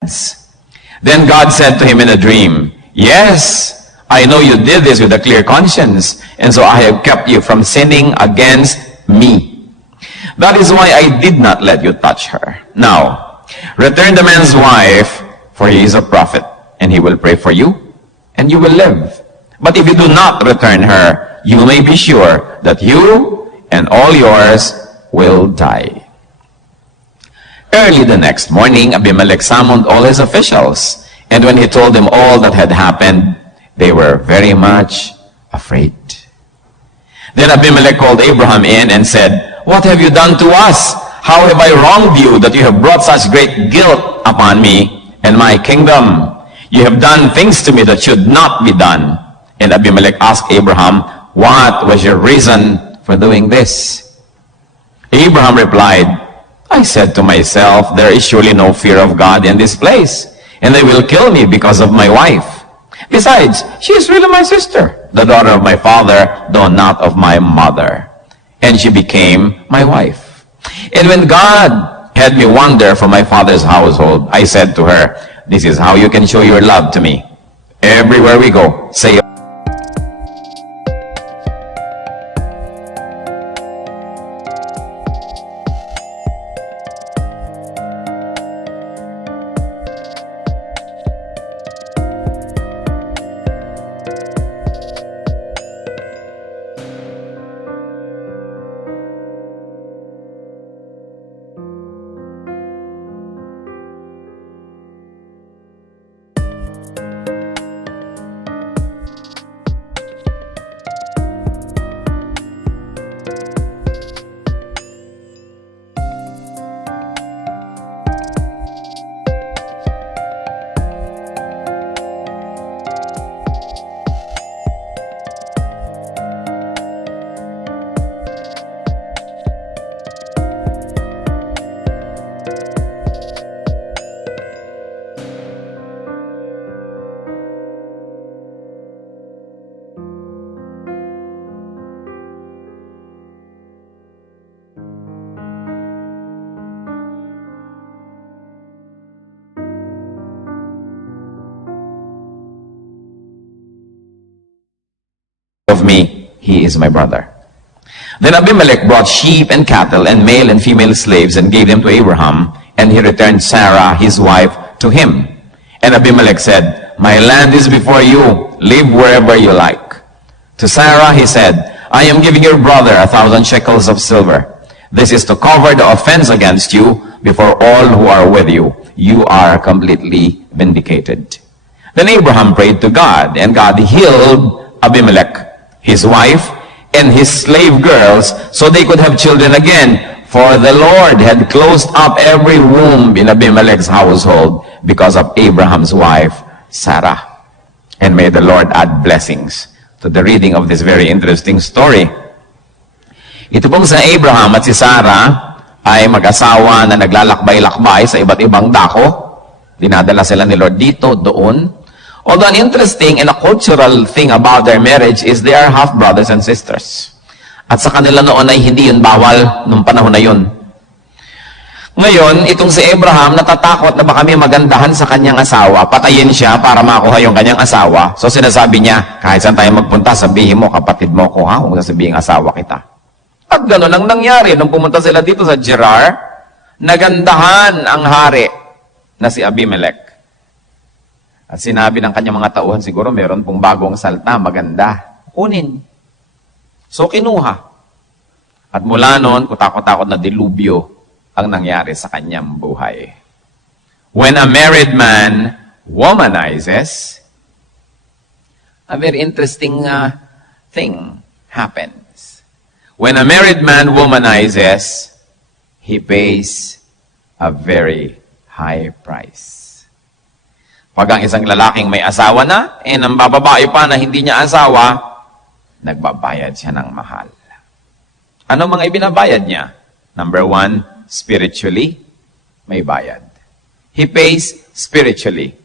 Then God said to him in a dream, "Yes, I know you did this with a clear conscience, and so I have kept you from sinning against me. That is why I did not let you touch her. Now, return the man's wife, for he is a prophet, and he will pray for you, and you will live. But if you do not return her, you may be sure that you and all yours will die." Early the next morning, Abimelech summoned all his officials, and when he told them all that had happened, they were very much afraid. Then Abimelech called Abraham in and said, "What have you done to us? How have I wronged you that you have brought such great guilt upon me and my kingdom? You have done things to me that should not be done." And Abimelech asked Abraham, "What was your reason for doing this?" Abraham replied, "I said to myself, there is surely no fear of God in this place, and they will kill me because of my wife. Besides, she is really my sister, the daughter of my father, though not of my mother. And she became my wife. And when God had me wander from my father's household, I said to her, 'This is how you can show your love to me. Everywhere we go, say of me, he is my brother." Then Abimelech brought sheep and cattle and male and female slaves and gave them to Abraham, and he returned Sarah, his wife, to him. And Abimelech said, "My land is before you, live wherever you like." To Sarah he said, "I am giving your brother 1,000 shekels of silver. This is to cover the offense against you before all who are with you. You are completely vindicated." Then Abraham prayed to God, and God healed Abimelech, his wife, and his slave girls, so they could have children again, for the Lord had closed up every womb in Abimelech's household because of Abraham's wife, Sarah. And may the Lord add blessings to the reading of this very interesting story. Ito pong sa Abraham at si Sarah ay mag-asawa na naglalakbay-lakbay sa iba't ibang dako. Dinadala sila ni Lord dito, doon. Although an interesting and a cultural thing about their marriage is they are half brothers and sisters. At sa kanila noon ay hindi yun bawal nung panahon na yun. Ngayon, itong si Abraham natatakot na baka may magandahan sa kanyang asawa, patayin siya para makuha yung kanyang asawa. So sinasabi niya, kahit saan tayo magpunta, sabihin mo, kapatid mo ko ha, huwag sabihin asawa kita. At gano'n ang nangyari nung pumunta sila dito sa Gerar, nagandahan ang hari na si Abimelech. At sinabi ng kanyang mga tauhan, siguro meron pong bagong salta, maganda. Kunin. So kinuha. At mula noon, kutakot-takot na dilubyo ang nangyari sa kanyang buhay. When a married man womanizes, a very interesting thing happens. When a married man womanizes, he pays a very high price. Pag ang isang lalaking may asawa na, ang bababae pa na hindi niya asawa, nagbabayad siya ng mahal. Ano mga ibinabayad niya? Number 1, spiritually, may bayad. He pays spiritually.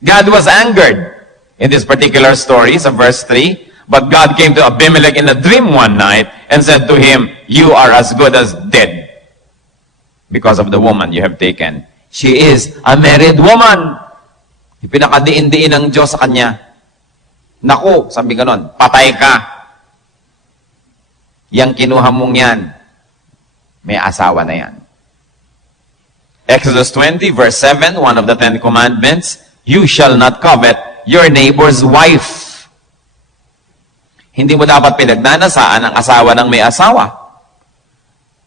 God was angered in this particular story, sa verse 3, but God came to Abimelech in a dream one night and said to him, "You are as good as dead because of the woman you have taken." She is a married woman. Ipinakadiin-diin ng Diyos sa kanya. Naku, sabi ganon, patay ka. Yang kinuha mong yan, may asawa na yan. Exodus 20 verse 7, one of the 10 commandments, you shall not covet your neighbor's wife. Hindi mo dapat pinagnanasaan ang asawa ng may asawa.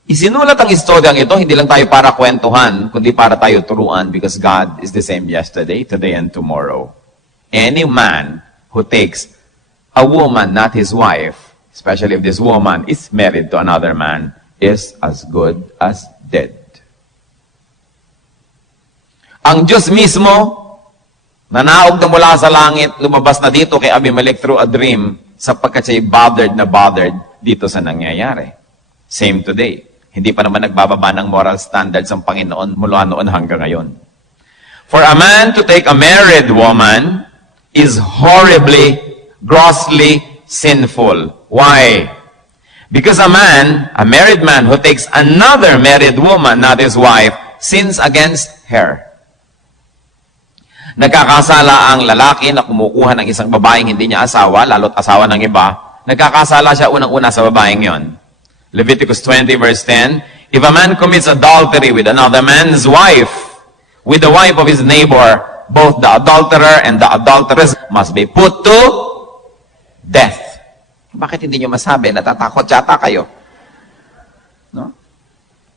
Isinulat ang istoryang ito, hindi lang tayo para kwentuhan, kundi para tayo turuan because God is the same yesterday, today, and tomorrow. Any man who takes a woman, not his wife, especially if this woman is married to another man, is as good as dead. Ang Diyos mismo, nanaog na mula sa langit, lumabas na dito kay Abimelech through a dream, sapagkat siya'y bothered dito sa nangyayari. Same today. Hindi pa naman nagbababa ng moral standards ang Panginoon mula noon hanggang ngayon. For a man to take a married woman is horribly, grossly sinful. Why? Because a married man who takes another married woman, not his wife, sins against her. Nagkakasala ang lalaki na kumukuha ng isang babaeng hindi niya asawa, lalo't asawa ng iba. Nagkakasala siya unang-una sa babaeng yon. Leviticus 20 verse 10, if a man commits adultery with another man's wife, with the wife of his neighbor, both the adulterer and the adulteress must be put to death. Bakit hindi nyo masabi? Natatakot yata kayo. No?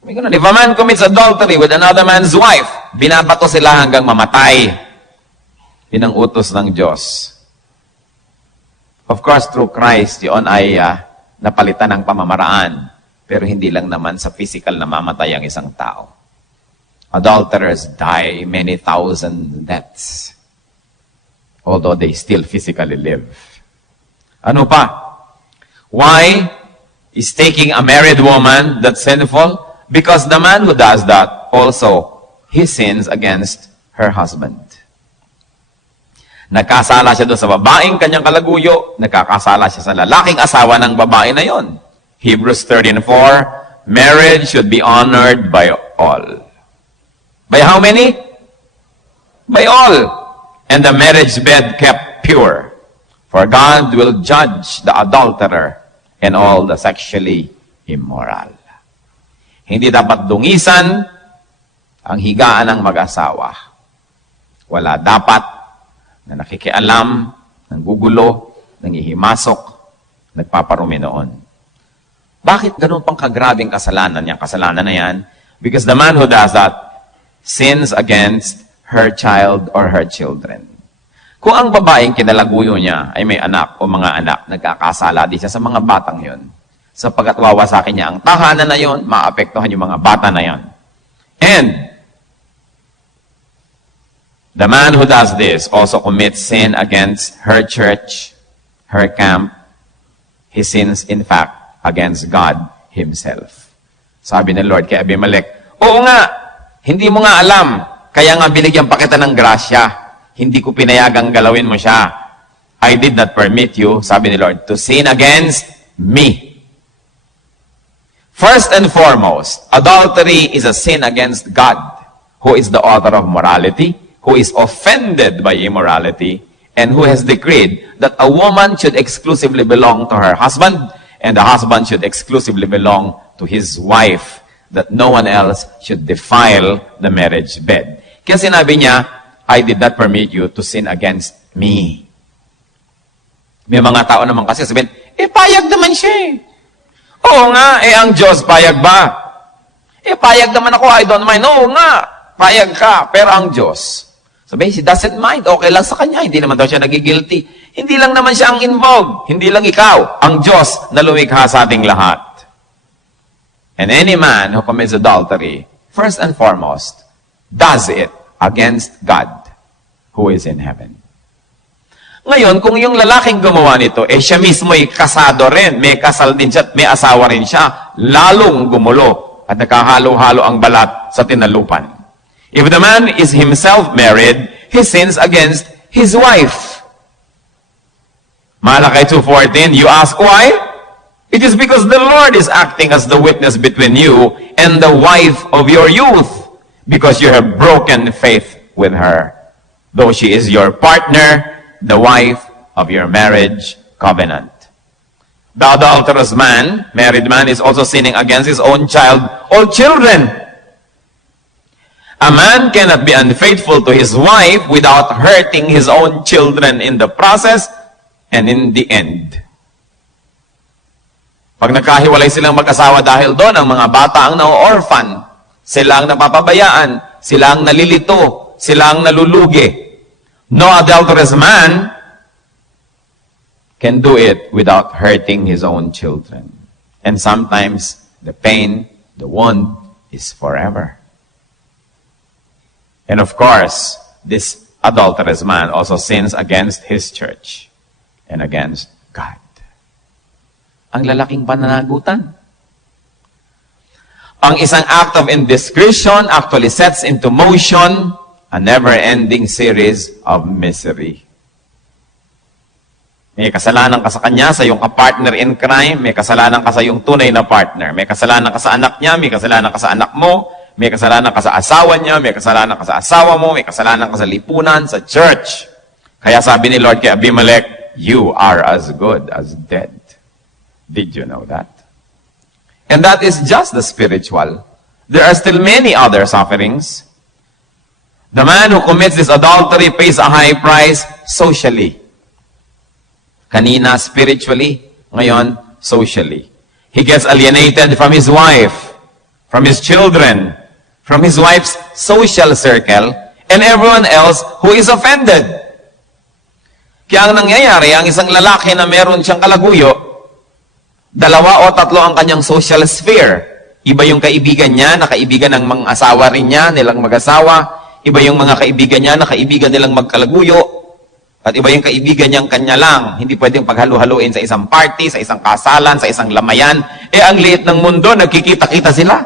If a man commits adultery with another man's wife, binabato sila hanggang mamatay. Yun ang utos ng Diyos. Of course, through Christ, yun ay napalitan ng pamamaraan. Pero hindi lang naman sa physical na mamatay ang isang tao. Adulterers die many thousand deaths. Although they still physically live. Ano pa? Why is taking a married woman that's sinful? Because the man who does that also, he sins against her husband. Nagkasala siya doon sa babaeng kanyang kalaguyo, nagkakasala siya sa lalaking asawa ng babae na yon. Hebrews 13:4, marriage should be honored by all. By how many? By all. And the marriage bed kept pure. For God will judge the adulterer and all the sexually immoral. Hindi dapat dungisan ang higaan ng mag-asawa. Wala dapat na nakikialam, nanggugulo, nangihimasok, nagpaparumi noon. Bakit ganun pang kagrabing kasalanan? Yung kasalanan na yan, because the man who does that sins against her child or her children. Kung ang babaeng kinalaguyo niya ay may anak o mga anak, nagkakasala din siya sa mga batang yon. Sapagkat wawasakin niya ang tahanan na yon, maapektuhan yung mga bata na yon. And the man who does this also commits sin against her church, her camp. He sins, in fact, against God Himself. Sabi ng Lord kay Abimelech, oo nga, hindi mo nga alam, kaya nga binigyan pa kita ng grasya. Hindi ko pinayagang galawin mo siya. I did not permit you, sabi ni Lord, to sin against me. First and foremost, adultery is a sin against God, who is the author of morality, who is offended by immorality, and who has decreed that a woman should exclusively belong to her husband, and the husband should exclusively belong to his wife, that no one else should defile the marriage bed. Kaya sinabi niya, I did not permit you to sin against me. May mga tao naman kasi sabihin, payag naman siya eh. Oo nga, ang Diyos, payag ba? Payag naman ako, I don't mind. Oo nga, payag ka. Pero ang Diyos, sabihin, she doesn't mind. Okay lang sa kanya. Hindi naman daw siya nagigilty. Hindi lang naman siya ang involved. Hindi lang ikaw. Ang Diyos na lumikha sa ating lahat. And any man who commits adultery, first and foremost, does it against God who is in heaven. Ngayon, kung yung lalaking gumawa nito, siya mismo ay kasado rin, may kasal din siya, may asawa rin siya, lalong gumulo at nakahalo-halo ang balat sa tinalupan. If the man is himself married, he sins against his wife. Malakay 2:14, you ask why? It is because the Lord is acting as the witness between you and the wife of your youth. because you have broken faith with her, though she is your partner, the wife of your marriage covenant. The adulterous man, married man, is also sinning against his own child or children. A man cannot be unfaithful to his wife without hurting his own children in the process and in the end. Pag nagkahiwalay silang mag-asawa dahil doon, ang mga bata ang na-orphan, sila ang napapabayaan, sila ang nalilito, sila ang nalulugi. No adulterous man can do it without hurting his own children. And sometimes the pain, the wound is forever. And of course, this adulterous man also sins against his church and against God. Ang lalaking pananagutan. Ang isang act of indiscretion actually sets into motion a never-ending series of misery. May kasalanan ka sa kanya, sa iyong kapartner in crime, may kasalanan ka sa iyong tunay na partner, may kasalanan ka sa anak niya, may kasalanan ka sa anak mo, may kasalanan ka sa asawa niya, may kasalanan ka sa asawa mo, may kasalanan ka sa lipunan, sa church. Kaya sabi ni Lord kay Abimelech, you are as good as dead. Did you know that? And that is just the spiritual. There are still many other sufferings. The man who commits this adultery pays a high price socially. Kanina, spiritually. Ngayon, socially. He gets alienated from his wife, from his children, from his wife's social circle, and everyone else who is offended. Kaya ang nangyayari, ang isang lalaki na meron siyang kalaguyo, 2 o 3 ang kanyang social sphere. Iba yung kaibigan niya, na kaibigan ng mga asawa rin niya, nilang mag-asawa. Iba yung mga kaibigan niya, na kaibigan nilang magkalaguyo. At iba yung kaibigan niyang kanya lang. Hindi pwedeng paghalu-haluin sa isang party, sa isang kasalan, sa isang lamayan. Ang liit ng mundo, nagkikita-kita sila.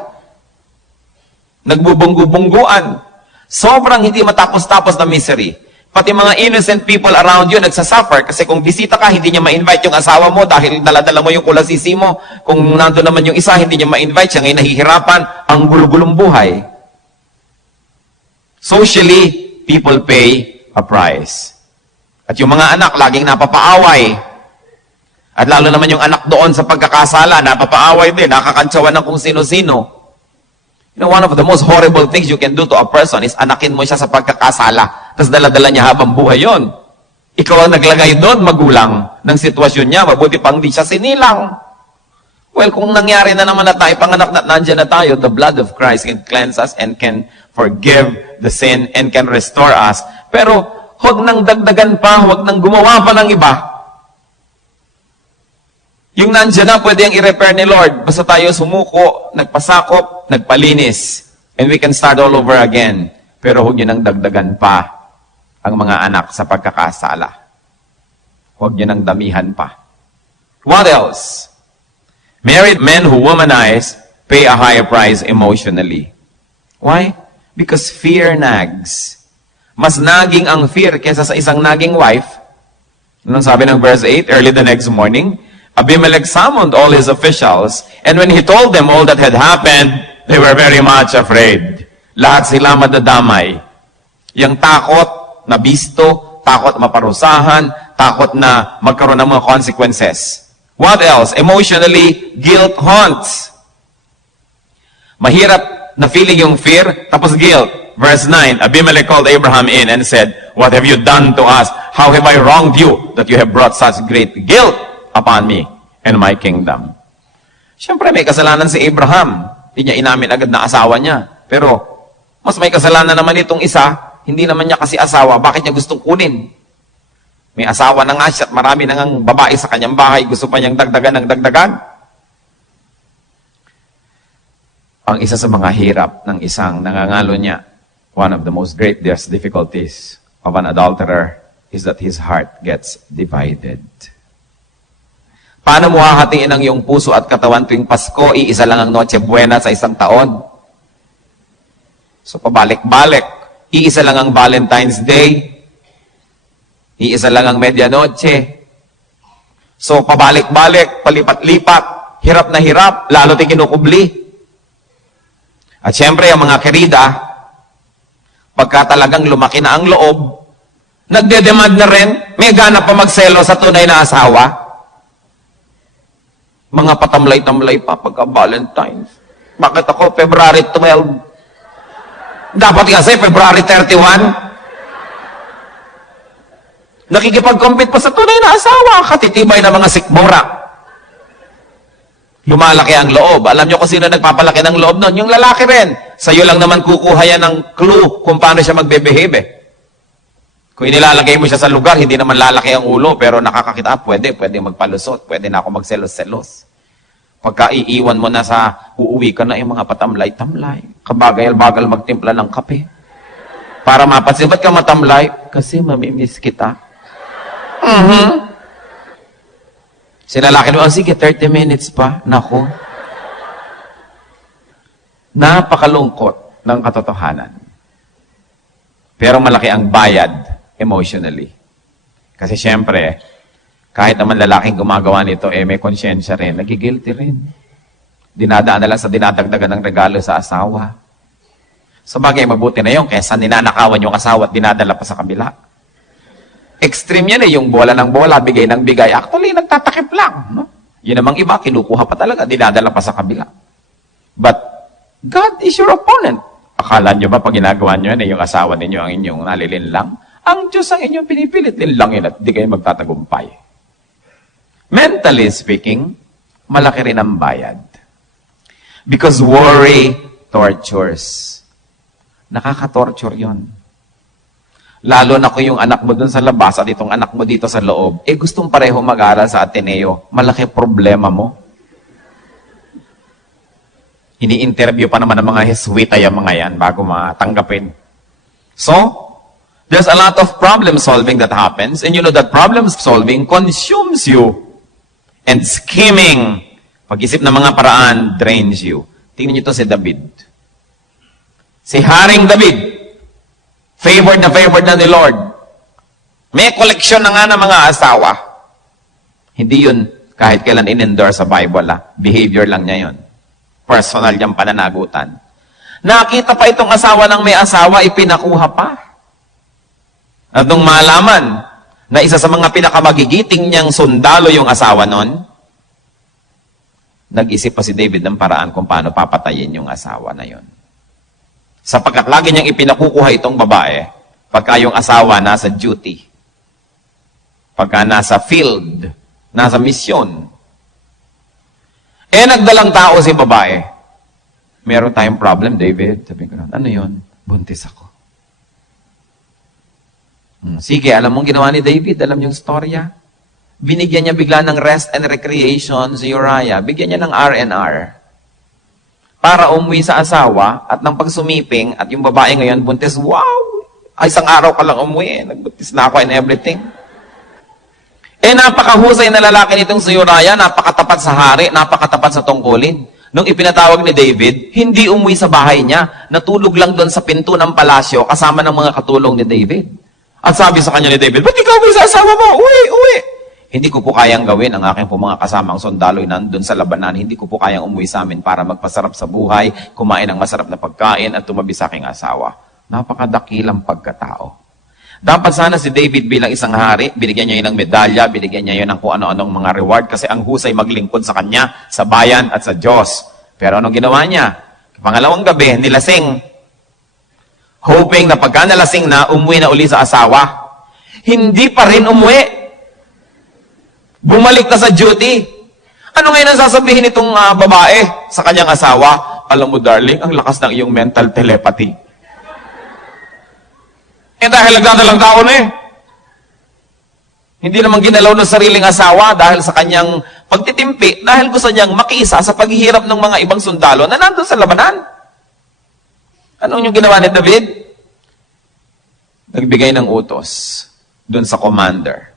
Nagbubunggu-bungguan. Sobrang hindi matapos-tapos na misery. Pati mga innocent people around you nagsasuffer kasi kung bisita ka, hindi niya ma-invite yung asawa mo dahil dala-dala mo yung kulasisi mo. Kung nandun naman yung isa, hindi niya ma-invite siya. Ngayon nahihirapan ang gulo-gulong buhay. Socially, people pay a price. At yung mga anak, laging napapaaway. At lalo naman yung anak doon sa pagkakasala, napapaaway din, nakakantsawan ng kung sino-sino. You know, one of the most horrible things you can do to a person is anakin mo siya sa pagkakasala. Tapos dala-dala niya habang buhay yon. Ikaw ang naglagay doon, magulang, ng sitwasyon niya. Mabuti pang di siya sinilang. Well, kung nangyari na naman na tayo, panganak na nandiyan na tayo, the blood of Christ can cleanse us and can forgive the sin and can restore us. Pero, huwag nang dagdagan pa, huwag nang gumawa pa ng iba. Yung nandiyan na, pwede ang i-repair ni Lord. Basta tayo sumuko, nagpasakop, nagpalinis. And we can start all over again. Pero huwag nyo nang dagdagan pa ang mga anak sa pagkakasala. Huwag nyo nang damihan pa. What else? Married men who womanize pay a higher price emotionally. Why? Because fear nags. Mas naging ang fear kesa sa isang naging wife. Anong sabi ng verse 8? Early the next morning, Abimelech summoned all his officials, and when he told them all that had happened, they were very much afraid. Lahat sila madadamay. Yung takot na bisto, takot maparusahan, takot na magkaroon ng mga consequences. What else? Emotionally, guilt haunts. Mahirap na feeling yung fear, tapos guilt. Verse 9, Abimelech called Abraham in and said, "What have you done to us? How have I wronged you that you have brought such great guilt upon me and my kingdom?" Siyempre, may kasalanan si Abraham. Hindi niya inamin agad na asawa niya. Pero, mas may kasalanan naman itong isa, hindi naman niya kasi asawa, bakit niya gustong kunin? May asawa na nga siya at marami na ngang babae sa kanyang bahay, gusto pa niyang dagdagan ng dagdagan. Ang isa sa mga hirap ng isang nangangalo niya, one of the most great difficulties of an adulterer is that his heart gets divided. Paano mo hahatiin ang iyong puso at katawan tuwing Pasko? Iisa lang ang Noche Buena sa isang taon. So pabalik-balik. Iisa lang ang Valentine's Day. Iisa lang ang Medianoche. So pabalik-balik, palipat-lipat, hirap na hirap, lalo tayo kinukubli. At syempre, ang mga kerida, Pagka talagang lumaki na ang loob, nagdedemand na rin, may gana pa magselo sa tunay na asawa. Mga patamlay-tamlay pa pagka Valentine's. Bakit ako February 12? Dapat kasi February 31. Nakikipag-compete pa sa tunay na asawa, katitibay na mga sikmura. Lumalaki ang loob. Alam nyo kung sino nagpapalaki ng loob nun? Yung lalaki rin. Sa'yo lang naman kukuha yan ng clue kung paano siya magbe-behave eh. Kung inilalagay mo siya sa lugar, hindi naman lalaki ang ulo, pero nakakakita, pwede magpalusot, pwede na ako magselos-selos. Pagka iiwan mo na sa uuwi ka na yung mga patamlay-tamlay, kabagal-bagal magtimpla ng kape. Para mapansin, ba't ka matamlay? Kasi mamimiss kita. Sinalaki mo, sige, 30 minutes pa. Naku. Napakalungkot ng katotohanan. Pero malaki ang bayad emotionally. Kasi syempre, kahit naman lalaking gumagawa nito, may konsyensya rin, nagigilty rin. Dinadaan na lang sa dinadagdagan ng regalo sa asawa. Sa bagay, mabuti na yun, kaysa ninanakawan yung asawa at dinadala pa sa kabila. Extreme yan yung bola ng bola, bigay ng bigay. Actually, nagtatakip lang. No? Yun namang iba, kinukuha pa talaga, dinadala pa sa kabila. But, God is your opponent. Akala nyo ba pag ginagawa nyo yan, yung asawa ninyo ang inyong nalilinlang? Ang Diyos ang inyong pinipilit linlangin at di kayo magtatagumpay. Mentally speaking, malaki rin ang bayad. Because worry tortures. Nakaka-torture yun. Lalo na kung yung anak mo dun sa labas at itong anak mo dito sa loob, gustong pareho mag-aral sa Ateneo, malaki problema mo. Ini-interview pa naman ng mga Jesuita yung mga yan bago matanggapin. So, there's a lot of problem solving that happens, and you know that problem solving consumes you. And scheming, pag-isip ng mga paraan, drains you. Tingnan niyo to si David. Si Haring David, favored na ni Lord. May koleksyon na nga ng mga asawa. Hindi yun kahit kailan in-endorse sa Bible. Behavior lang niya yun. Personal niyang pananagutan. Nakita pa itong asawa ng may asawa, ipinakuha pa. At nung malaman na isa sa mga pinakamagigiting niyang sundalo yung asawa nun, nag-isip pa si David ng paraan kung paano papatayin yung asawa na yun. Sapagkat lagi niyang ipinakukuha itong babae pagka yung asawa nasa duty. Pagka nasa field, nasa misyon. Nagdalang tao si babae. Meron tayong problem, David. Sabi ko, ano yun? Buntis ako. Sige, alam mong ginawa ni David? Alam yung storya? Binigyan niya bigla ng rest and recreation si Uriah. Bigyan niya ng R&R. Para umuwi sa asawa at nang pagsumiping at yung babae ngayon buntis, wow! Ay, isang araw ka lang umuwi. Nagbuntis na ako and everything. Napakahusay na lalaki nitong si Uriah, napakatapat sa hari, napakatapat sa tungkulin. Nung ipinatawag ni David, hindi umuwi sa bahay niya. Natulog lang doon sa pinto ng palasyo kasama ng mga katulong ni David. At sabi sa kanya ni David, ba't ikaw uwi sa asawa mo? Uwi! Hindi ko po kayang gawin ang aking po mga kasamang sundalo'y nandun sa labanan. Hindi ko po kayang umuwi sa amin para magpasarap sa buhay, kumain ng masarap na pagkain at tumabi sa aking asawa. Napakadakilang pagkatao. Dapat sana si David bilang isang hari, binigyan niya yun ng medalya, binigyan niya yun ng kung ano-anong mga reward kasi ang husay maglingkod sa kanya, sa bayan at sa Diyos. Pero anong ginawa niya? Pangalawang gabi, nilasing. Hoping na pagka nalasing na, umuwi na uli sa asawa. Hindi pa rin umuwi. Bumalik na sa duty. Ano ngayon ang sasabihin nitong babae sa kanyang asawa? Alam mo, darling, ang lakas ng iyong mental telepathy. Dahil nagdadalang tao na Hindi naman ginalaw ng sariling asawa dahil sa kanyang pagtitimpi, dahil gusto niyang makiisa sa paghihirap ng mga ibang sundalo na nandun sa labanan. Anong yung ginawa ni David? Nagbigay ng utos dun sa commander.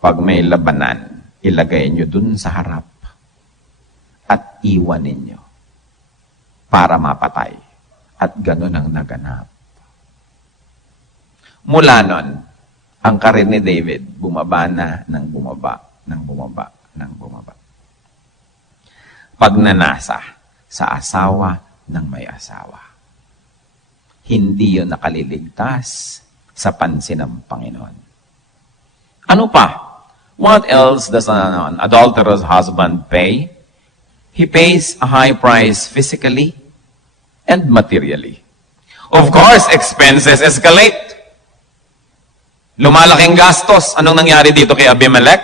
Pag may labanan, ilagay nyo dun sa harap at iwanin nyo para mapatay. At ganun ang naganap. Mula nun, ang karir ni David, bumaba na ng bumaba, ng bumaba, ng bumaba. Pagnanasa sa asawa ng may asawa. hindi yun nakaliligtas sa pansin ng Panginoon. Ano pa? What else does an adulterous husband pay? He pays a high price physically and materially. Of course, expenses escalate. Lumalaking gastos. Anong nangyari dito kay Abimelech?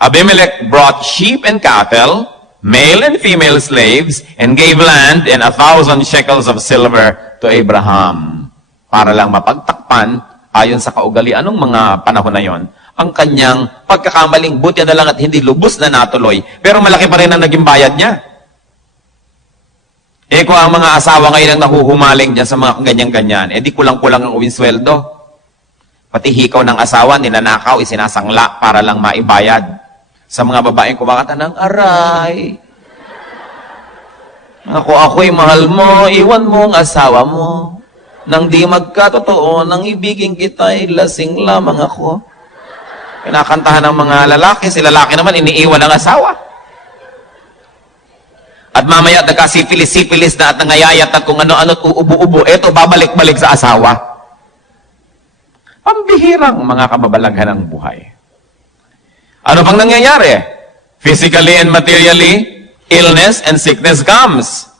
Abimelech brought sheep and cattle, male and female slaves, and gave land and 1,000 shekels of silver to Abraham. Para lang mapagtakpan, ayon sa kaugalian ng mga panahon na yon, ang kanyang pagkakamaling, buti na lang at hindi lubos na natuloy, pero malaki pa rin ang naging bayad niya. Eh kung ang mga asawa ngayon ang nahuhumaling dyan sa mga ganyan-ganyan, eh di kulang-kulang ang uwing sweldo. Pati hikaw ng asawa, ninanakaw, isinasangla para lang maibayad. Sa mga babaeng kumakata ng aray. Ako'y mahal mo, iwan mo ang asawa mo. Nang di magkatotoo, nang ibigin kita'y lasing lamang ako. Kinakantahan ng mga lalaki, si lalaki naman iniiwan ang asawa. At mamaya nagkasipilis-sipilis na at nangayayat at kung ano-ano at uubo-ubo, eto babalik-balik sa asawa. Pambihirang mga kababalaghan ng buhay. Ano pang nangyayari? Physically and materially, illness and sickness comes.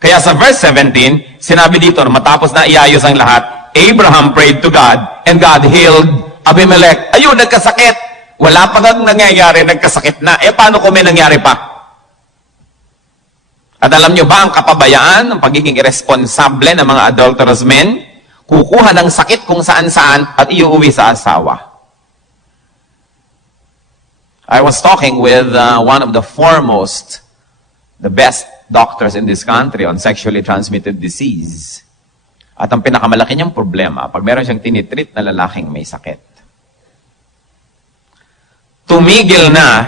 Kaya sa verse 17, sinabi dito, matapos na iayos ang lahat, Abraham prayed to God, and God healed Abimelech. Ayun, nagkasakit. Wala pa nang nangyayari, nagkasakit na. Eh, paano kung may nangyari pa? At alam nyo ba, ang kapabayaan, ang pagiging irresponsable ng mga adulterous men, kukuha ng sakit kung saan-saan at iuwi sa asawa. I was talking with one of the foremost, the best doctors in this country on sexually transmitted disease. At ang pinakamalaki niyang problema, pag meron siyang tinitreat na lalaking may sakit, tumigil na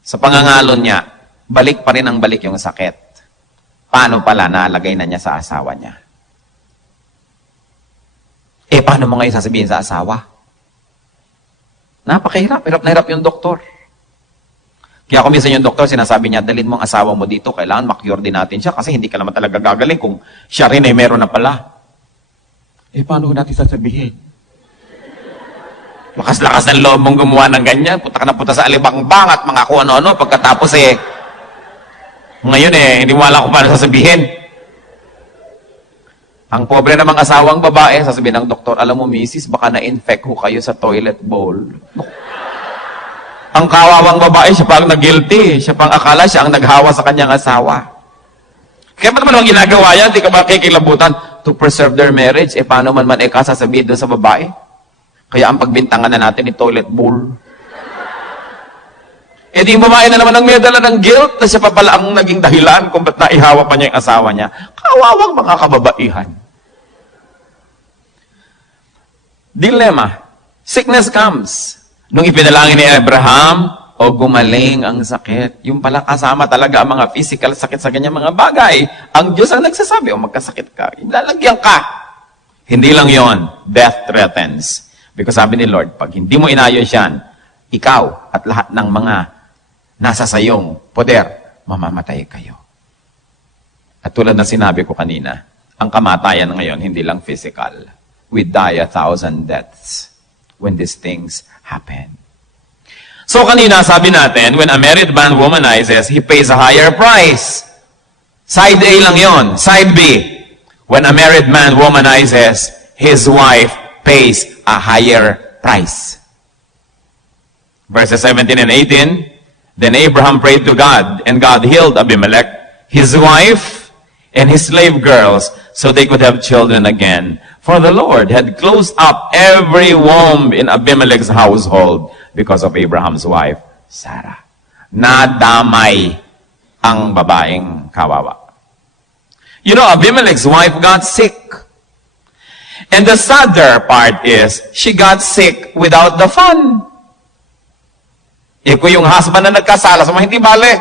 sa pangangalon niya, balik pa rin ang balik yung sakit. Paano pala nalagay na niya sa asawa niya? Eh, paano mo ngayon sasabihin sa asawa? Napakahirap, hirap na hirap yung doktor. Kaya kung minsan yung doktor, sinasabi niya, dalhin mo ang asawa mo dito, kailangan makure din natin siya kasi hindi ka naman talaga gagaling kung siya rin ay meron na pala. Eh, paano natin sasabihin? Lakas-lakas ng loob mong gumawa ng ganyan, punta ka na punta sa alibang-bang at mga kung ano-ano, pagkatapos ngayon hindi mo alam kung paano sasabihin. Ang pobre namang asawang babae, sasabihin ng doktor, alam mo, misis, baka na-infect ho kayo sa toilet bowl. Ang kawawang babae, siya pang nag-guilty. Siya pang akala siya ang naghawa sa kanyang asawa. Kaya ba naman ang ginagawa yan? Di ka ba kikilabutan to preserve their marriage? Eh, paano man sasabihin doon sa babae? Kaya ang pagbintangan na natin ni toilet bowl. Eh, di yung babae na naman ang may dala ng guilt na siya pa pala ang naging dahilan kung ba't naihawa pa niya yung asawa niya. Kawawang mga kababaihan. Dilemma. Sickness comes. Nung ipinalangin ni Abraham, gumaling ang sakit. Yung pala kasama talaga ang mga physical sakit sa kanyang mga bagay. Ang Diyos ang nagsasabi, magkasakit ka, ilalagyan ka. Hindi lang yon, death threatens. Because sabi ni Lord, pag hindi mo inayos yan, ikaw at lahat ng mga nasa sayong poder, mamamatay kayo. At tulad na sinabi ko kanina, ang kamatayan ngayon hindi lang physical. We die 1,000 deaths when these things happen. So kanina sabi natin, when a married man womanizes, he pays a higher price. Side A lang yon. Side B, when a married man womanizes, his wife pays a higher price. Verses 17 and 18, then Abraham prayed to God, and God healed Abimelech, his wife, and his slave girls, so they could have children again. For the Lord had closed up every womb in Abimelech's household because of Abraham's wife, Sarah. Nadamay ang babaeng kawawa. You know, Abimelech's wife got sick. And the sadder part is, she got sick without the fun. Kung yung husband na nagkasala, so hindi bale.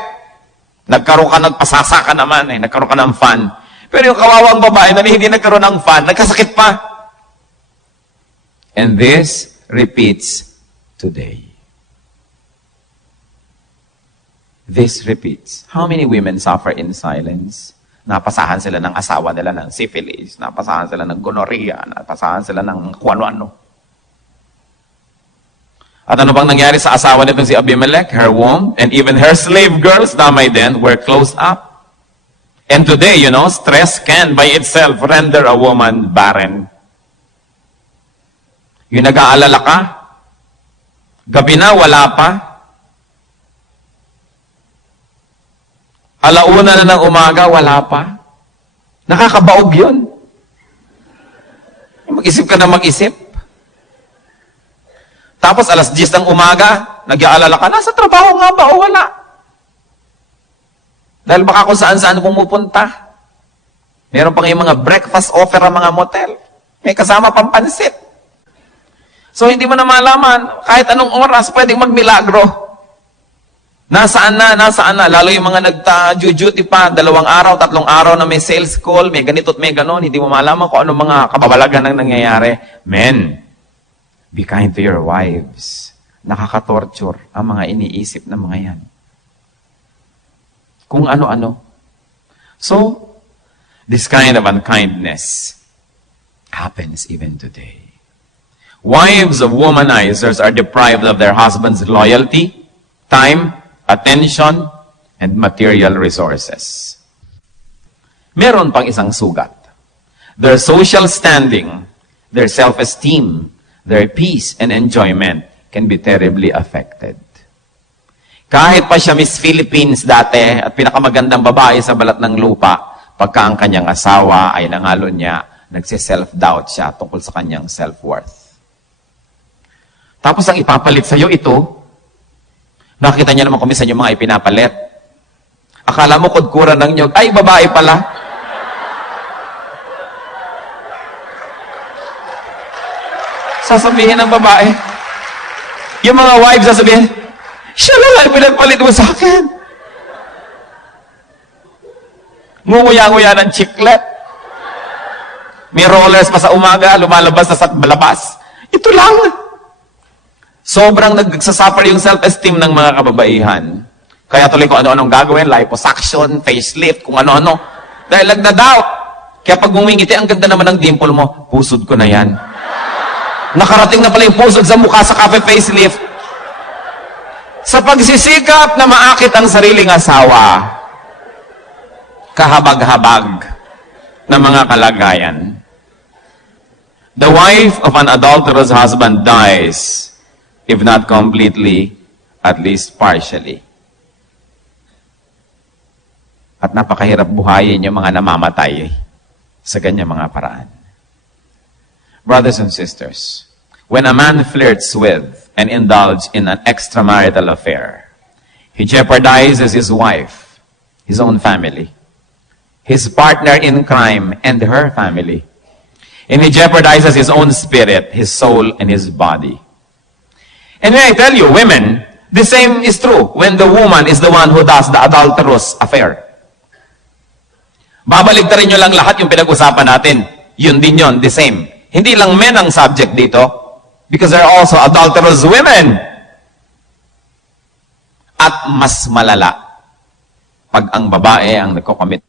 Nagkaroon ka ng pasasaka naman, nagkaroon ka ng fun. Pero yung kawawang babae na hindi nagkaroon ng fun, nagkasakit pa. And this repeats today. This repeats. How many women suffer in silence? Napasahan sila ng asawa nila ng syphilis, napasahan sila ng gonorrhea, napasahan sila ng kung ano-ano. At ano bang nangyari sa asawa nito si Abimelech? Her womb and even her slave girls, damay din, were closed up. And today, stress can by itself render a woman barren. Yung nag-aalala ka, gabi na, wala pa. Alauna na ng umaga, wala pa. Nakakabaog yun. Mag-isip ka na mag-isip. Tapos alas 10 ng umaga, nag-aalala ka, nasa trabaho nga ba o wala? Dahil baka kung saan-saan pumupunta. Meron pa ngayong mga breakfast offer ang mga motel. May kasama pang pansit. So hindi mo na malaman, kahit anong oras, pwedeng magmilagro. Nasaan na, lalo yung mga nagta-duty pa, 2 araw, 3 araw na may sales call, may ganito at may ganon, hindi mo malaman kung anong mga kababalagan ang nangyayari. Men, be kind to your wives. Nakaka-torture ang mga iniisip ng mga yan. Kung ano-ano. So, this kind of unkindness happens even today. Wives of womanizers are deprived of their husband's loyalty, time, attention, and material resources. Meron pang isang sugat. Their social standing, their self-esteem, their peace and enjoyment can be terribly affected. Kahit pa siya Miss Philippines dati at pinakamagandang babae sa balat ng lupa, pagka ang kanyang asawa ay nangalo niya, nagsi-self-doubt siya tungkol sa kanyang self-worth. Tapos ang ipapalit sa'yo ito, nakita niya naman kung minsan yung mga ipinapalit. Akala mo kudkuran ng nyog, ay babae pala. Sasabihin ng babae, yung mga wives sasabihin, siya lang ay pinagpalit mo sa akin. Ngunguya-nguya ng chiclet. May rollers pa sa umaga, lumalabas na sa labas. Ito lang. Sobrang nagsasuffer yung self-esteem ng mga kababaihan. Kaya tuloy kung ano-anong gagawin, liposuction, facelift, kung ano-ano. Dahil nagda-doubt. Kaya pag ngumingiti, ang ganda naman ng dimple mo, pusod ko na yan. Nakarating na pala yung pusod sa mukha sa cafe facelift. Sa pagsisikap na maakit ang sariling asawa, kahabag-habag na mga kalagayan. The wife of an adulterous husband dies, if not completely, at least partially. At napakahirap buhayin yung mga namamatay sa ganyang mga paraan. Brothers and sisters, when a man flirts with and indulges in an extramarital affair, he jeopardizes his wife, his own family, his partner in crime, and her family. And he jeopardizes his own spirit, his soul, and his body. And when I tell you, women, the same is true when the woman is the one who does the adulterous affair. Babaligtarin nyo lang lahat yung pinag-usapan natin. Yun din yun, the same. Hindi lang men ang subject dito, because there are also adulterous women. At mas malala, pag ang babae ang nagko-commit.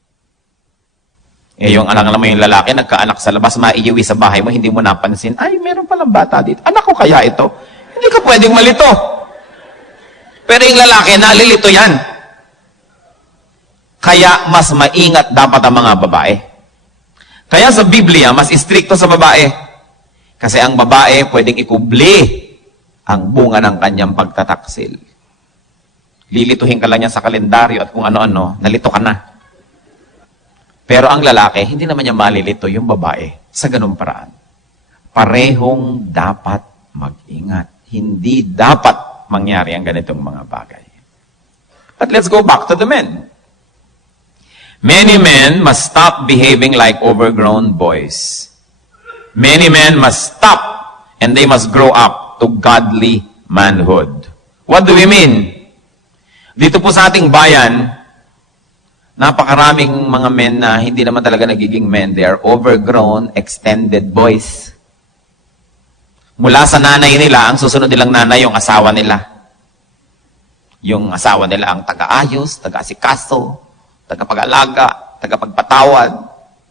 Yung alam mo yung lalaki, nagkaanak sa labas, maiiwi sa bahay mo, hindi mo napansin, ay, meron palang bata dito. Anak ko kaya ito? Hindi ka pwedeng malito. Pero yung lalaki, nalilito yan. Kaya mas maingat dapat ang mga babae. Kaya sa Biblia, mas istrikto sa babae. Kasi ang babae pwedeng ikubli ang bunga ng kanyang pagtataksil. Lilituhin ka lang niya sa kalendaryo at kung ano-ano, nalito ka na. Pero ang lalaki, hindi naman niya malilito yung babae sa ganung paraan. Parehong dapat mag-ingat. Hindi dapat mangyari ang ganitong mga bagay. But let's go back to the men. Many men must stop behaving like overgrown boys. Many men must stop and they must grow up to godly manhood. What do we mean? Dito po sa ating bayan, napakaraming mga men na hindi naman talaga nagiging men. They are overgrown, extended boys. Mula sa nanay nila, ang susunod nilang nanay, yung asawa nila. Yung asawa nila ang taga-ayos, taga-asikaso, tagapag-alaga. tagapagpatawad,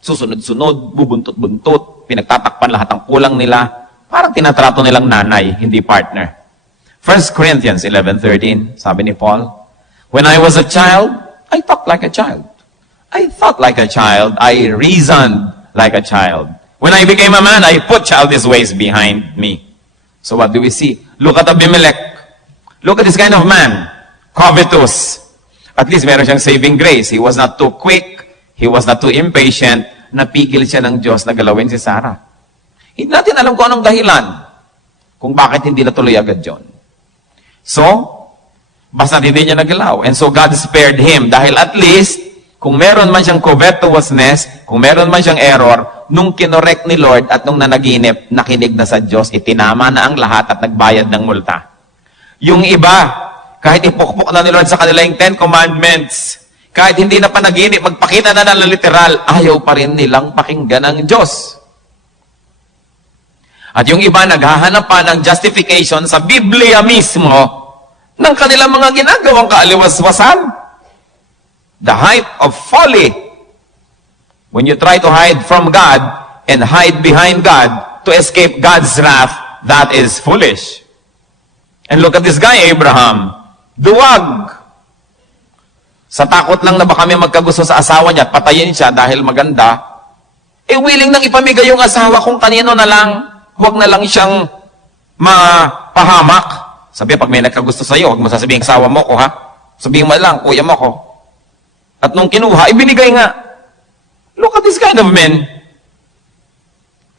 susunod-sunod, bubuntot-buntot, pinagtatakpan lahat ng kulang nila, parang tinatrato nilang nanay, hindi partner. 1 Corinthians 11:13, sabi ni Paul, "When I was a child, I talked like a child. I thought like a child. I reasoned like a child. When I became a man, I put childish ways behind me." So what do we see? Look at Abimelech. Look at this kind of man. Covetous. At least meron siyang saving grace. He was not too quick. He was not too impatient. Napigil siya ng Diyos na galawin si Sarah. Hindi natin alam kung anong dahilan kung bakit hindi natuloy agad yun. So, basta hindi niya nagalaw. And so God spared him dahil at least kung meron man siyang covetousness, kung meron man siyang error, nung kinorek ni Lord at nung nanaginip, nakinig na sa Diyos, itinama na ang lahat at nagbayad ng multa. Yung iba, kahit ipukpok na ni Lord sa kanila yung 10 Commandments, kahit hindi na panaginip, magpakita na ng literal, ayaw pa rin nilang pakinggan ang Diyos. At yung iba, naghahanap pa ng justification sa Biblia mismo ng kanilang mga ginagawang kaaliwas-wasan. The height of folly. When you try to hide from God and hide behind God to escape God's wrath, that is foolish. And look at this guy, Abraham. Duwag. Sa takot lang na baka may magkagusto sa asawa niya at patayin siya dahil maganda, willing nang ipamigay yung asawa kung kanino na lang, huwag na lang siyang mapahamak. Sabi, pag may nagkagusto sa'yo, huwag mo sasabihin, asawa mo ko ha. Sabihin mo lang, kuya mo ko. At nung kinuha, ibinigay nga. Look at this kind of men.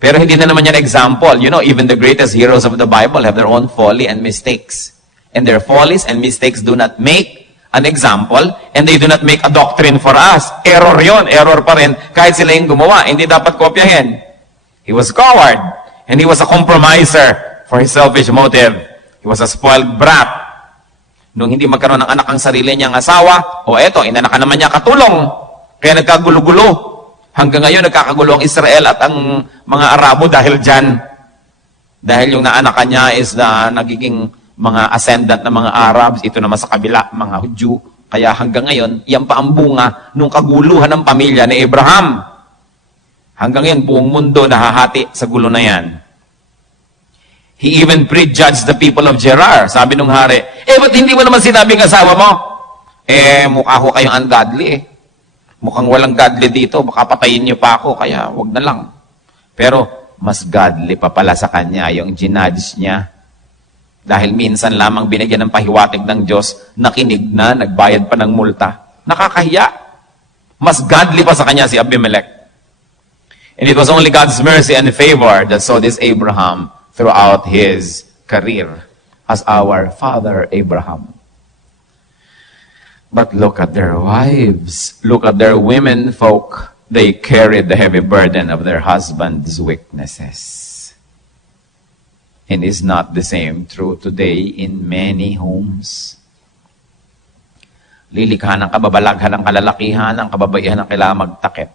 Pero hindi na naman yan example. You know, even the greatest heroes of the Bible have their own folly and mistakes. And their follies and mistakes do not make an example, and they do not make a doctrine for us. Error yon, error pa rin. Kahit sila yung gumawa, hindi dapat kopyahin. He was coward, and he was a compromiser for his selfish motive. He was a spoiled brat. Nung hindi magkaroon ng anak ang sarili niyang asawa, eto, inanakan naman niya katulong. Kaya nagkagulo-gulo. Hanggang ngayon, nagkakagulo ang Israel at ang mga Arabo dahil dyan. Dahil yung naanakan niya is na nagiging mga ascendant na mga Arabs, ito naman sa kabila, mga Hudyo. Kaya hanggang ngayon, yan pa ang bunga nung kaguluhan ng pamilya ni Abraham. Hanggang ngayon, buong mundo nahahati sa gulo na yan. He even prejudged the people of Gerar. Sabi nung hari, ba't hindi mo naman sinabing asawa mo? Mukha ko kayong ungodly Mukhang walang godly dito, baka patayin niyo pa ako, kaya wag na lang. Pero, mas godly pa pala sa kanya yung ginudge niya. Dahil minsan lamang binigyan ng pahiwatig ng Diyos, nakinig na, nagbayad pa ng multa. Nakakahiya. Mas godly pa sa kanya si Abimelech. And it was only God's mercy and favor that saw this Abraham throughout his career as our father Abraham. But look at their wives. Look at their women folk. They carried the heavy burden of their husband's weaknesses. And is not the same true today in many homes? Lilikha ng kababalaghan ng kalalakihan, ang kababaihan ng kailangan magtakip.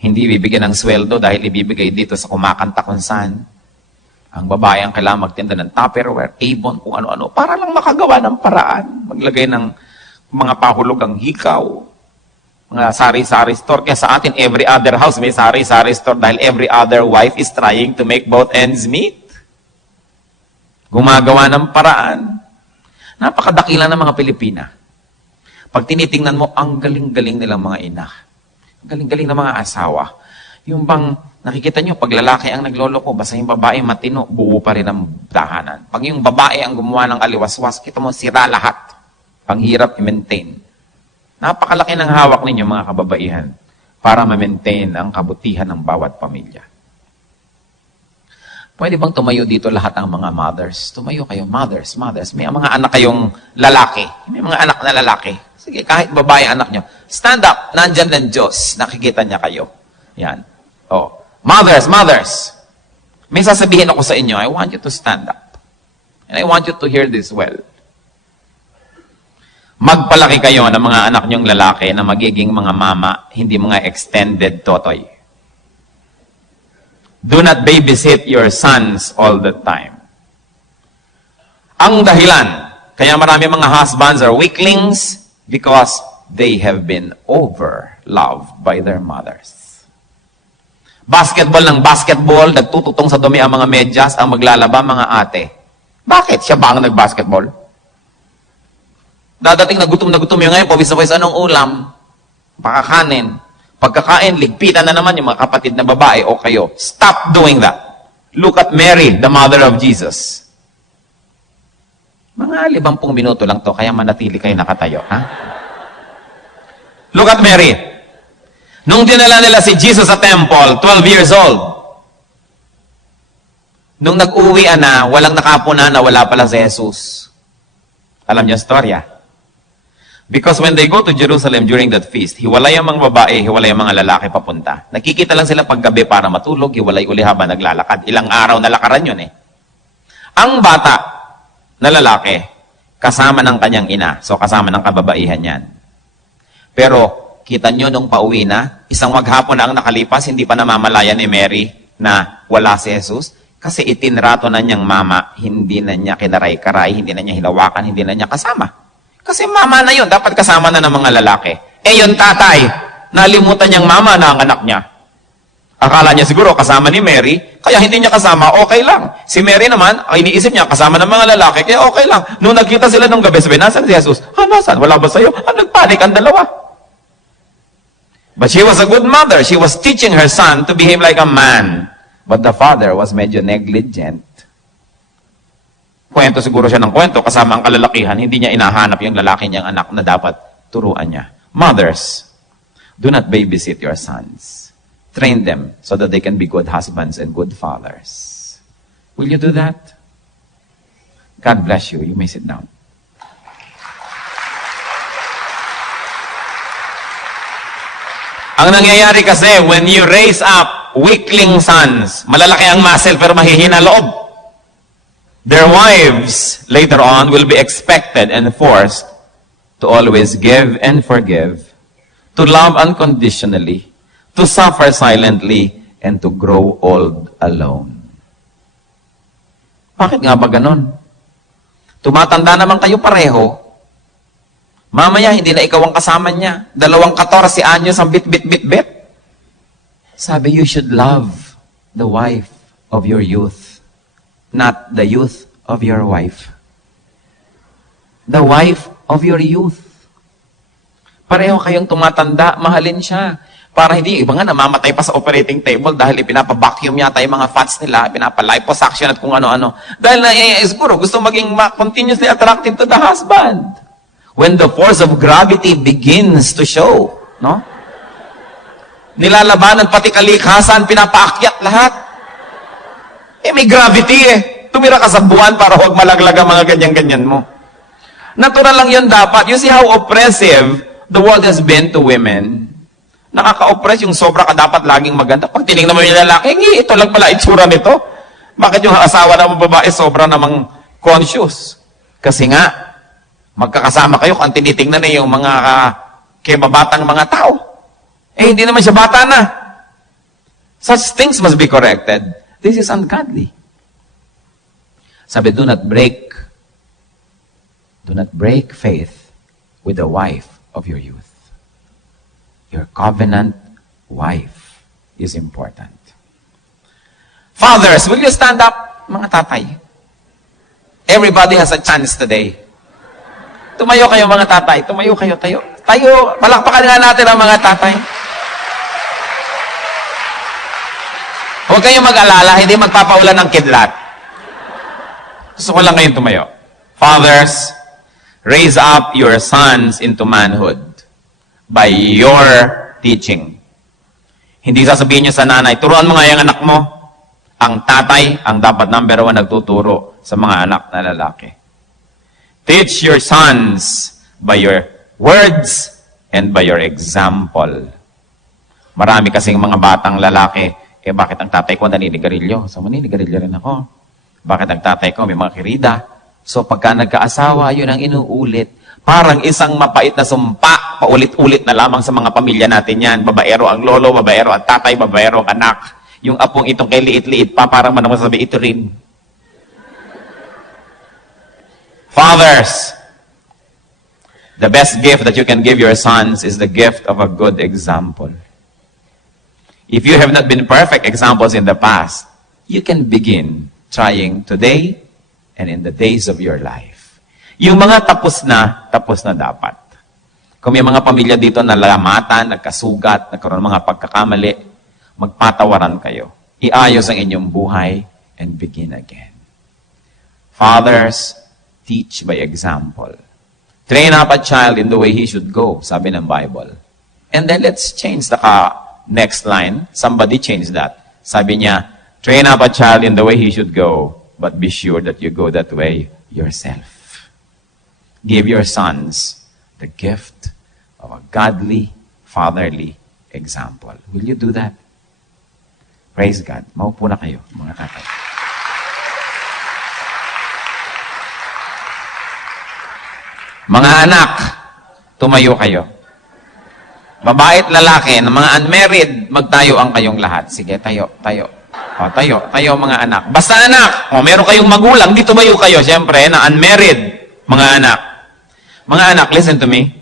Hindi bibigyan ng sweldo dahil ibibigay dito sa kumakanta kung saan. Ang babae ang kailangan magtinda ng Tupperware, Avon, kung ano-ano, para lang makagawa ng paraan. Maglagay ng mga pahulugang hikaw, mga sari-sari store. Kaya sa atin, every other house may sari-sari store dahil every other wife is trying to make both ends meet. Gumagawa ng paraan. Napakadakila ng mga Pilipina. Pag tinitingnan mo, ang galing-galing nilang mga ina. Ang galing-galing ng mga asawa. Yung bang nakikita nyo, pag lalaki ang nagloloko, basta yung babae matino, buo pa rin ang tahanan. Pag yung babae ang gumawa ng aliwaswas, kita mo, sira lahat. Panghirap i-maintain. Napakalaki ng hawak ninyo, mga kababaihan, para ma-maintain ang kabutihan ng bawat pamilya. Pwede bang tumayo dito lahat ng mga mothers? Tumayo kayo, mothers. May mga anak kayong lalaki. May mga anak na lalaki. Sige, kahit babae anak nyo. Stand up, nandyan ng Diyos. Nakikita niya kayo. Yan. Mothers. May sasabihin ako sa inyo, I want you to stand up. And I want you to hear this well. Magpalaki kayo ng mga anak nyong lalaki na magiging mga mama, hindi mga extended totoy. Do not babysit your sons all the time. Ang dahilan, kaya marami mga husbands are weaklings because they have been over-loved by their mothers. Basketball ng basketball, nagtututong sa dumi ang mga medyas, ang maglalaba mga ate. Bakit? Siya ba ang nag-basketball? Dadating na gutom yung ngayon, pawis na pawis, anong ulam? Pakakanin. Pagkakain, ligpitan na naman yung mga kapatid na babae o kayo. Stop doing that. Look at Mary, the mother of Jesus. Mga 50 minuto lang to, kaya manatili kayo nakatayo. Ha? Look at Mary. Nung dinala nila si Jesus sa temple, 12 years old. Nung nag-uwi na, walang nakapuna na wala pala si Jesus. Alam niyo ang storya? Because when they go to Jerusalem during that feast, hiwalay ang mga babae, hiwalay ang mga lalaki papunta. Nakikita lang sila paggabi para matulog, hiwalay uli habang naglalakad. Ilang araw na lakaran yun eh. Ang bata na lalaki, kasama ng kanyang ina. So kasama ng kababaihan yan. Pero, kita nyo nung pauwi na, isang maghapon na ang nakalipas, hindi pa namamalayan ni Mary na wala si Jesus. Kasi itinrato na niyang mama, hindi na niya kinaray-karay, hindi na niya hinawakan, hindi na niya kasama. Kasi mama na yun, dapat kasama na ng mga lalaki. Eh yun tatay, nalimutan niyang mama na ang anak niya. Akala niya siguro kasama ni Mary, kaya hindi niya kasama, okay lang. Si Mary naman, ang iniisip niya, kasama ng mga lalaki, kaya okay lang. Nung nagkita sila nung gabi, sabi, nasan si Jesus? Nasan? Wala ba sa'yo? Nagpanik ang dalawa. But she was a good mother. She was teaching her son to behave like a man. But the father was medyo negligent. Kwento siguro siya ng kwento, kasama ang kalalakihan, hindi niya inahanap yung lalaki niyang anak na dapat turuan niya. Mothers, do not babysit your sons. Train them so that they can be good husbands and good fathers. Will you do that? God bless you. You may sit down. Ang nangyayari kasi, when you raise up weakling sons, malalaki ang muscle pero mahihina loob. Their wives, later on, will be expected and forced to always give and forgive, to love unconditionally, to suffer silently, and to grow old alone. Bakit nga ba ganon? Tumatanda naman kayo pareho. Mamaya, hindi na ikaw ang kasama niya. 14 anyos ang bit-bit-bit-bit. Sabi, you should love the wife of your youth, not the youth of your wife. The wife of your youth. Pareho kayong tumatanda, mahalin siya. Para hindi, iba nga namamatay pa sa operating table dahil ipinapa-vacuum yata yung mga fats nila, pinapa-liposuction at kung ano-ano. Dahil siguro gusto maging continuously attractive to the husband. When the force of gravity begins to show, no? Nilalabanan pati kalikasan, pinapaakyat lahat. May gravity eh. Tumira ka sa buwan para huwag malaglag ang mga ganyan-ganyan mo. Natural lang yan dapat. You see how oppressive the world has been to women. Nakaka-oppress yung sobra ka dapat laging maganda. Pag tinignan mo yung lalaki, ito lang pala itsura nito. Bakit yung asawa ng babae sobra namang conscious? Kasi nga, magkakasama kayo kung tinitingnan na yung mga kimabatang mga tao. Hindi naman siya bata na. Such things must be corrected. This is ungodly. Sabi, do not break faith with the wife of your youth. Your covenant wife is important. Fathers, will you stand up, mga tatay? Everybody has a chance today. Tumayo kayo mga tatay. Tumayo kayo, tayo. Tayo, palakpakan nga natin ang mga tatay. Huwag kayong mag-alala, hindi magpapaulan ng kidlat. Gusto ko lang ngayon tumayo. Fathers, raise up your sons into manhood by your teaching. Hindi sasabihin niyo sa nanay, turuan mo nga yung anak mo. Ang tatay, ang dapat number 1 nagtuturo sa mga anak na lalaki. Teach your sons by your words and by your example. Marami kasing mga batang lalaki, bakit ang tatay ko naninigarilyo? So, maninigarilyo rin ako. Bakit ang tatay ko may mga kirida? So, pagka nagkaasawa, yun ang inuulit. Parang isang mapait na sumpa, paulit-ulit na lamang sa mga pamilya natin yan. Babaero ang lolo, babaero ang tatay, babaero ang anak. Yung apong itong kay liit-liit pa, parang man sabi, ito rin. Fathers, the best gift that you can give your sons is the gift of a good example. If you have not been perfect examples in the past, you can begin trying today and in the days of your life. Yung mga tapos na dapat. Kung may mga pamilya dito na nalamatan, nagkasugat, nagkaroon ng mga pagkakamali, magpatawaran kayo. Iayos ang inyong buhay and begin again. Fathers, teach by example. Train up a child in the way he should go, sabi ng Bible. And then let's change the next line. Somebody changed that. Sabi niya, train up a child in the way he should go, but be sure that you go that way yourself. Give your sons the gift of a godly, fatherly example. Will you do that? Praise God. Maupo na kayo, mga tatay. Mga anak, tumayo kayo. Babae at lalaki, na mga unmarried, magtayo ang kayong lahat. Sige, tayo. O, tayo mga anak. Basta anak, meron kayong magulang, di tumayo kayo, siyempre, na unmarried, mga anak. Mga anak, listen to me.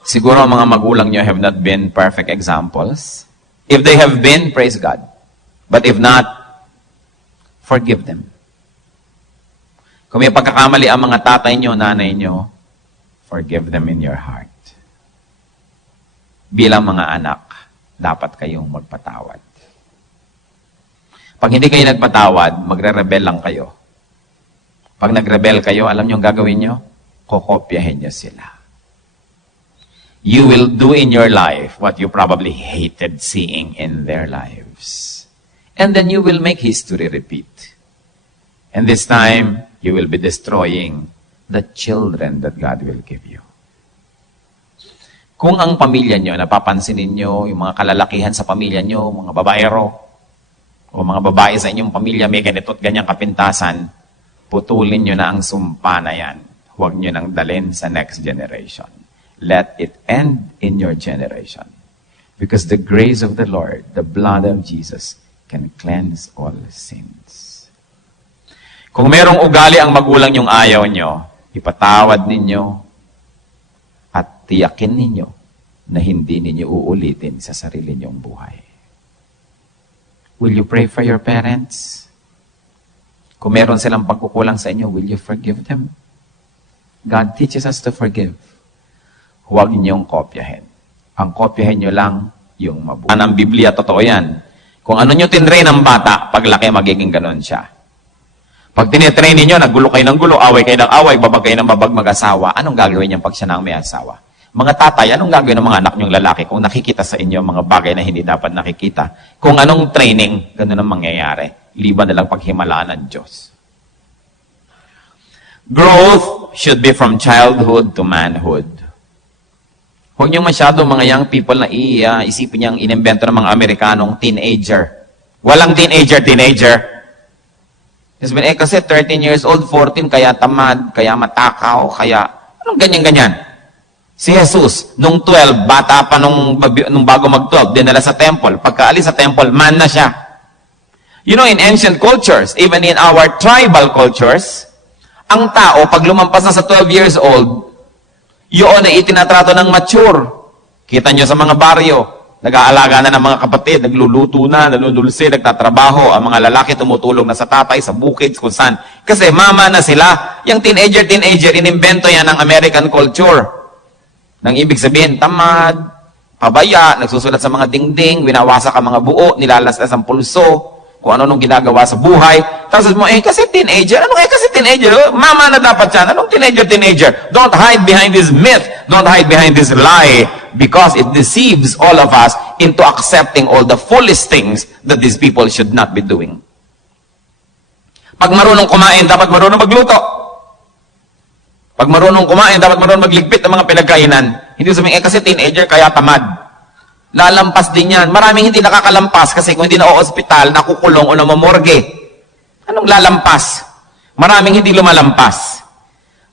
Siguro ang mga magulang nyo have not been perfect examples. If they have been, praise God. But if not, forgive them. Kung may pagkakamali ang mga tatay nyo, nanay nyo, forgive them in your heart. Bilang mga anak, dapat kayong magpatawad. Pag hindi kayo nagpatawad, magre-rebel lang kayo. Pag nag-rebel kayo, alam nyo ang gagawin nyo? Kokopyahin nyo sila. You will do in your life what you probably hated seeing in their lives. And then you will make history repeat. And this time, you will be destroying the children that God will give you. Kung ang pamilya nyo, napapansin ninyo, yung mga kalalakihan sa pamilya nyo, mga babaero, o mga babae sa inyong pamilya, may ganito at ganyang kapintasan, putulin nyo na ang sumpa na yan. Huwag nyo nang dalhin sa next generation. Let it end in your generation. Because the grace of the Lord, the blood of Jesus, can cleanse all sins. Kung merong ugali ang magulang yung ayaw nyo, ipatawad ninyo, at tiyakin ninyo na hindi ninyo uulitin sa sarili ninyong buhay. Will you pray for your parents? Kung meron silang pagkukulang sa inyo, will you forgive them? God teaches us to forgive. Huwag ninyong kopyahin. Ang kopyahin nyo lang yung mabuti. Ang Biblia, totoo yan. Kung ano nyo tinrain ng bata, paglaki magiging ganon siya. Pag tinitrain ninyo, naggulo kayo ng gulo, away kayo ng away, babag kayo ng babag mag-asawa, anong gagawin niyo pag siya nang may asawa? Mga tatay, anong gagawin ng mga anak niyong lalaki kung nakikita sa inyo mga bagay na hindi dapat nakikita? Kung anong training, ganun ang mangyayari. Liban na lang paghimalaan ng Diyos. Growth should be from childhood to manhood. Huwag niyo masyado mga young people na isipin niyang inimbento ng mga Amerikanong teenager. Walang teenager. Kasi 13 years old, 14, kaya tamad, kaya matakaw, kaya anong ganyan-ganyan. Si Jesus, nung 12, bata pa nung bago mag-12, dinala sa temple. Pagkaalis sa temple, man na siya. You know, in ancient cultures, even in our tribal cultures, ang tao, pag lumampas na sa 12 years old, yun ay itinatrato ng mature. Kita nyo sa mga baryo, nag-aalaga na ng mga kapatid, nagluluto na, nanudulse, nagtatrabaho, ang mga lalaki tumutulong na sa tatay, sa bukid, kung saan. Kasi mama na sila. Yung teenager, inimbento yan ng American culture. Nang ibig sabihin, tamad, pabaya, nagsusulat sa mga dingding, winawasak ang mga buo, nilalaslas ang pulso, kung ano nung ginagawa sa buhay. Tapos mo, kasi teenager. Ano kasi teenager? Mama na dapat yan. Anong teenager? Don't hide behind this myth. Don't hide behind this lie. Because it deceives all of us into accepting all the foolish things that these people should not be doing. Pag marunong kumain, dapat marunong magluto. Pag marunong kumain, dapat marunong magligpit ng mga pinagkainan. Hindi sabihin, kasi teenager, kaya tamad. Lalampas din yan. Maraming hindi nakakalampas kasi kung hindi na ospital, nakukulong o namamorgue. Anong lalampas? Maraming hindi lumalampas.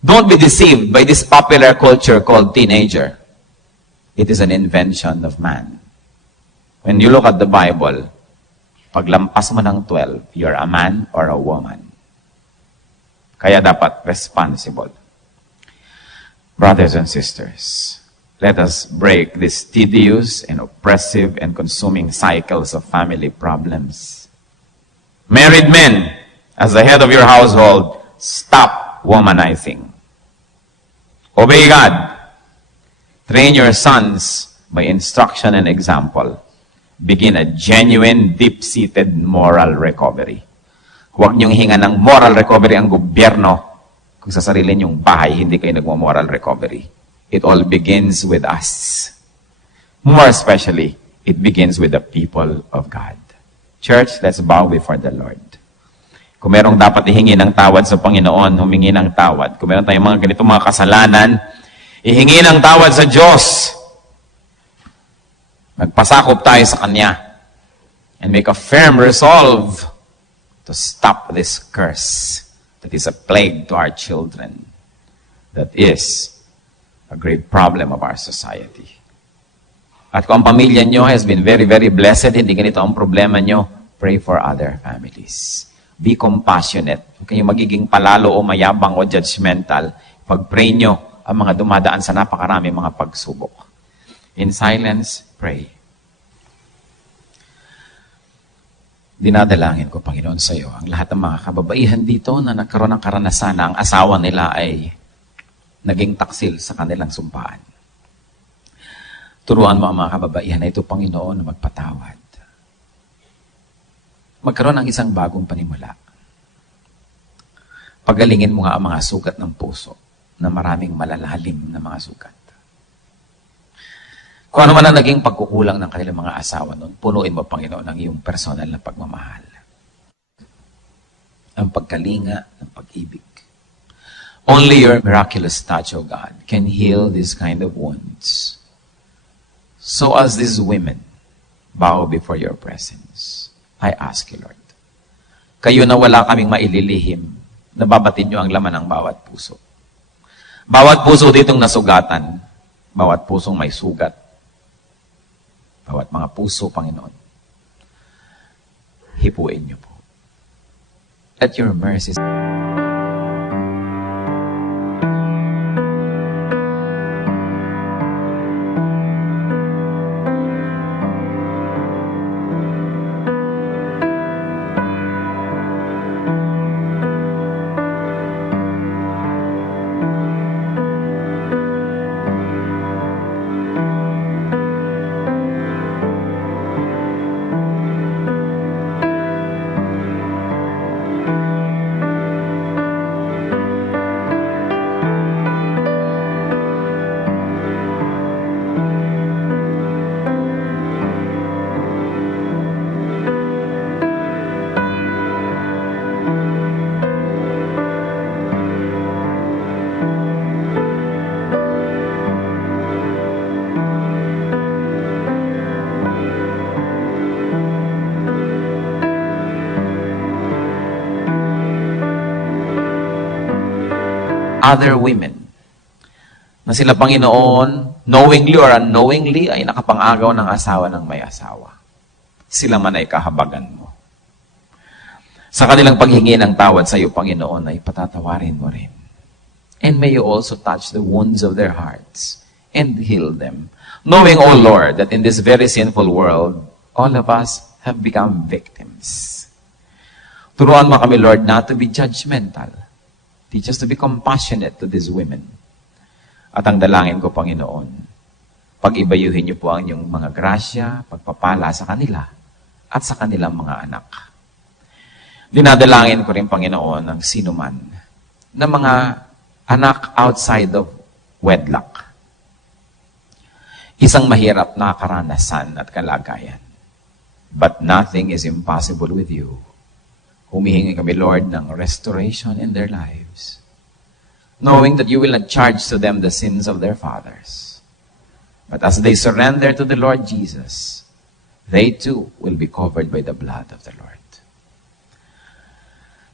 Don't be deceived by this popular culture called teenager. It is an invention of man. When you look at the Bible, paglampas mo ng 12, you're a man or a woman. Kaya dapat responsible. Brothers and sisters, let us break these tedious and oppressive and consuming cycles of family problems. Married men, as the head of your household, stop womanizing. Obey God. Train your sons by instruction and example. Begin a genuine, deep-seated moral recovery. Huwag niyong hinga ng moral recovery ang gobyerno kung sa sarili niyong bahay hindi kayo nagmo-moral recovery. It all begins with us. More especially, it begins with the people of God. Church, let's bow before the Lord. Kung merong dapat ihingi ng tawad sa Panginoon, humingi ng tawad. Kung meron tayong mga ganitong mga kasalanan, ihingi ng tawad sa Diyos. Magpasakop tayo sa Kanya. And make a firm resolve to stop this curse that is a plague to our children. That is a great problem of our society. At kung ang pamilya nyo has been very, very blessed, hindi ganito ang problema nyo, pray for other families. Be compassionate. Huwag kayong magiging palalo o mayabang o judgmental. Pag-pray nyo ang mga dumadaan sa napakarami mga pagsubok. In silence, pray. Dinadalangin ko, Panginoon, sa iyo ang lahat ng mga kababaihan dito na nagkaroon ng karanasan na ang asawa nila ay naging taksil sa kanilang sumpaan. Turuan mo ang mga kababaihan na ito, Panginoon, na magpatawad. Magkaroon ng isang bagong panimula. Pagalingin mo nga ang mga sugat ng puso na maraming malalalim na mga sugat. Kung ano man ang naging pagkukulang ng kanilang mga asawa noon, punuin mo, Panginoon, ang iyong personal na pagmamahal. Ang pagkalinga ng pag-ibig. Only your miraculous touch, O God, can heal this kind of wounds. So as these women bow before your presence, I ask you, Lord, kayo na wala kaming maililihim, nababatid niyo ang laman ng bawat puso. Bawat puso ditong nasugatan, bawat pusong may sugat, bawat mga puso, Panginoon, hipuin niyo po. Let your mercy other women na sila, Panginoon, knowingly or unknowingly, ay nakapangagaw ng asawa ng may asawa. Sila man ay kahabagan mo. Sa kanilang paghingi ng tawad sa iyo, Panginoon, ay patatawarin mo rin. And may you also touch the wounds of their hearts and heal them. Knowing, O Lord, that in this very sinful world, all of us have become victims. Turuan mo kami, Lord, not to be judgmental. Teach us to be compassionate to these women. At ang dalangin ko, Panginoon, pag-ibayuhin niyo po ang inyong mga grasya, pagpapala sa kanila at sa kanilang mga anak. Dinadalangin ko rin, Panginoon, ang sino man na mga anak outside of wedlock. Isang mahirap na karanasan at kalagayan. But nothing is impossible with you. Humihingi kami, Lord, ng restoration in their lives. Knowing that you will not charge to them the sins of their fathers. But as they surrender to the Lord Jesus, they too will be covered by the blood of the Lord.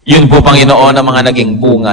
Yun po, Panginoon, ang mga naging bunga